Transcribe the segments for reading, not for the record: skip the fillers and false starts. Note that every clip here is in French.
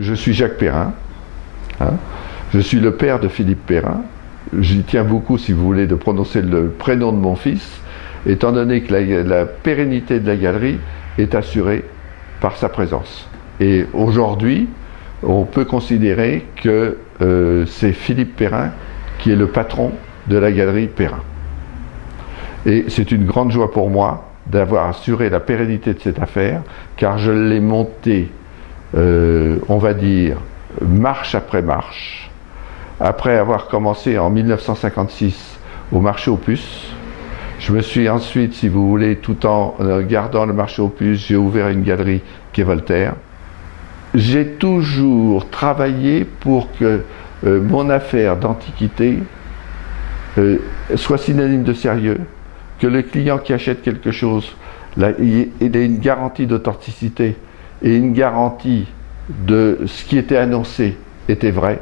Je suis Jacques Perrin, hein. Je suis le père de Philippe Perrin. J'y tiens beaucoup, si vous voulez, de prononcer le prénom de mon fils, étant donné que la pérennité de la galerie est assurée par sa présence. Et aujourd'hui, on peut considérer que c'est Philippe Perrin qui est le patron de la galerie Perrin. Et c'est une grande joie pour moi d'avoir assuré la pérennité de cette affaire, car je l'ai montée, on va dire, marche après marche, après avoir commencé en 1956 au marché aux puces. Je me suis ensuite, si vous voulez, tout en gardant le marché aux puces, j'ai ouvert une galerie qui est Voltaire. J'ai toujours travaillé pour que mon affaire d'antiquité soit synonyme de sérieux, que le client qui achète quelque chose, il ait une garantie d'authenticité et une garantie de ce qui était annoncé était vrai.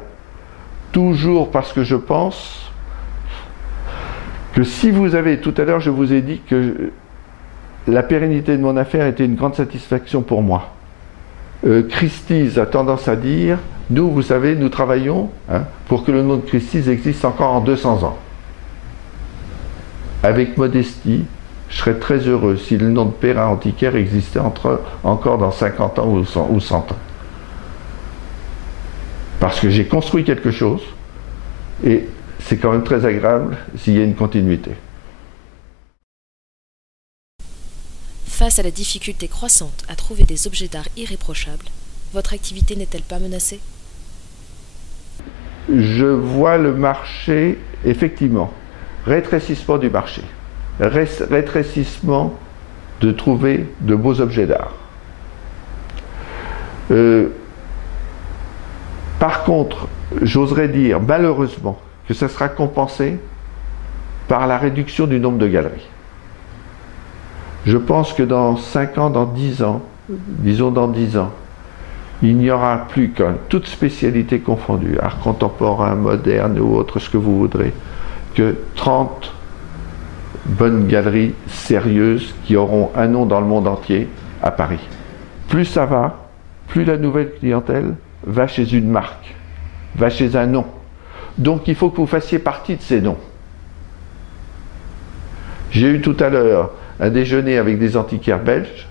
Toujours parce que je pense que si vous avez, tout à l'heure je vous ai dit que la pérennité de mon affaire était une grande satisfaction pour moi. Christie's a tendance à dire, nous, vous savez, nous travaillons pour que le nom de Christie's existe encore en 200 ans. Avec modestie, je serais très heureux si le nom de Perrin Antiquaire existait encore dans 50 ans ou 100 ans. Parce que j'ai construit quelque chose et c'est quand même très agréable s'il y a une continuité. Face à la difficulté croissante à trouver des objets d'art irréprochables, votre activité n'est-elle pas menacée? Je vois le marché, effectivement, rétrécissement du marché, rétrécissement de trouver de beaux objets d'art. Par contre, j'oserais dire, malheureusement, que ça sera compensé par la réduction du nombre de galeries. Je pense que dans 5 ans, dans 10 ans, disons dans 10 ans, il n'y aura plus qu'un, toute spécialité confondue, art contemporain, moderne ou autre, ce que vous voudrez, que 30 bonnes galeries sérieuses qui auront un nom dans le monde entier à Paris. Plus ça va, plus la nouvelle clientèle va chez une marque, va chez un nom. Donc il faut que vous fassiez partie de ces noms. J'ai eu tout à l'heure un déjeuner avec des antiquaires belges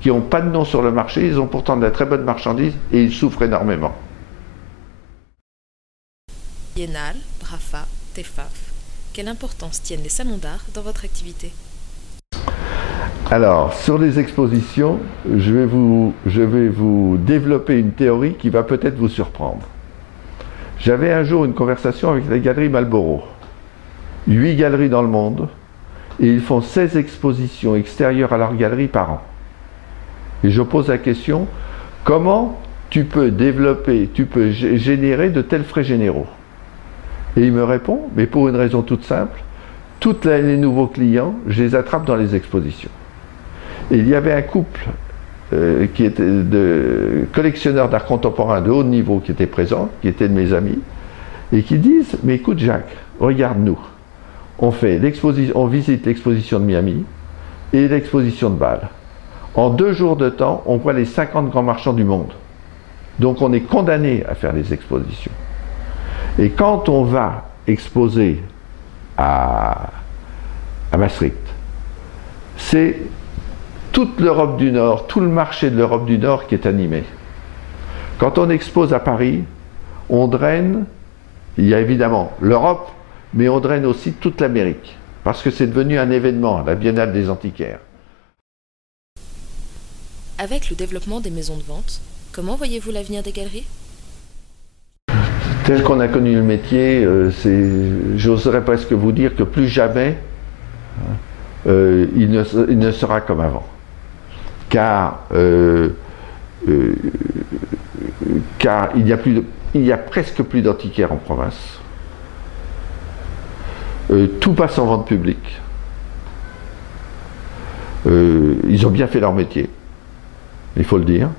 qui n'ont pas de nom sur le marché, ils ont pourtant de la très bonne marchandise et ils souffrent énormément. Biennale, BRAFA, TEFAF, quelle importance tiennent les salons d'art dans votre activité? Alors, sur les expositions, je vais vous développer une théorie qui va peut-être vous surprendre. J'avais un jour une conversation avec la galerie Malboro. 8 galeries dans le monde, et ils font 16 expositions extérieures à leur galerie par an. Et je pose la question, comment tu peux développer, tu peux générer de tels frais généraux? Et il me répond, mais pour une raison toute simple, tous les nouveaux clients, je les attrape dans les expositions. Et il y avait un couple qui était de collectionneurs d'art contemporain de haut niveau qui était présent, qui étaient de mes amis, et qui disent, mais écoute Jacques, regarde-nous, on visite l'exposition de Miami et l'exposition de Bâle. En 2 jours de temps, on voit les 50 grands marchands du monde. Donc on est condamné à faire des expositions. Et quand on va exposer à Maastricht, c'est toute l'Europe du Nord, tout le marché de l'Europe du Nord qui est animé. Quand on expose à Paris, on draine, il y a évidemment l'Europe, mais on draine aussi toute l'Amérique, parce que c'est devenu un événement, la Biennale des Antiquaires. Avec le développement des maisons de vente, comment voyez-vous l'avenir des galeries? Tel qu'on a connu le métier, j'oserais presque vous dire que plus jamais il ne sera comme avant. Car il y a presque plus d'antiquaires en province. Tout passe en vente publique. Ils ont bien fait leur métier, il faut le dire.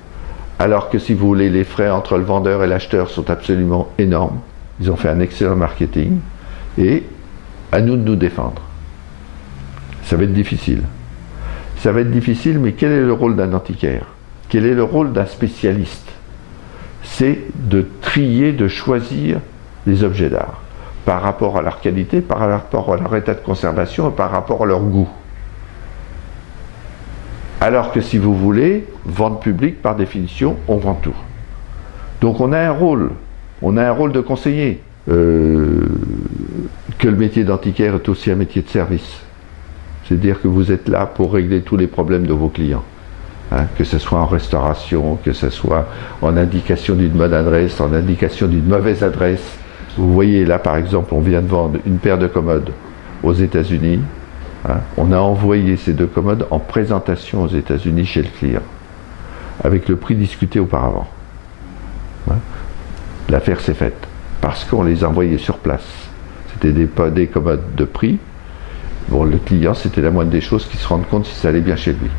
Alors que si vous voulez, les frais entre le vendeur et l'acheteur sont absolument énormes. Ils ont fait un excellent marketing. Et à nous de nous défendre. Ça va être difficile. Ça va être difficile, mais quel est le rôle d'un antiquaire? Quel est le rôle d'un spécialiste? c'est de trier, de choisir les objets d'art par rapport à leur qualité, par rapport à leur état de conservation et par rapport à leur goût. Alors que si vous voulez, vente publique, par définition, on vend tout. Donc on a un rôle de conseiller. Que le métier d'antiquaire est aussi un métier de service. C'est-à-dire que vous êtes là pour régler tous les problèmes de vos clients. Hein, que ce soit en restauration, que ce soit en indication d'une bonne adresse, en indication d'une mauvaise adresse. Vous voyez là par exemple, on vient de vendre une paire de commodes aux États-Unis. Hein, on a envoyé ces 2 commodes en présentation aux États-Unis chez le client, avec le prix discuté auparavant. Hein, l'affaire s'est faite, parce qu'on les a envoyés sur place. C'était des commodes de prix. Bon, le client, c'était la moindre des choses qu'il se rende compte si ça allait bien chez lui.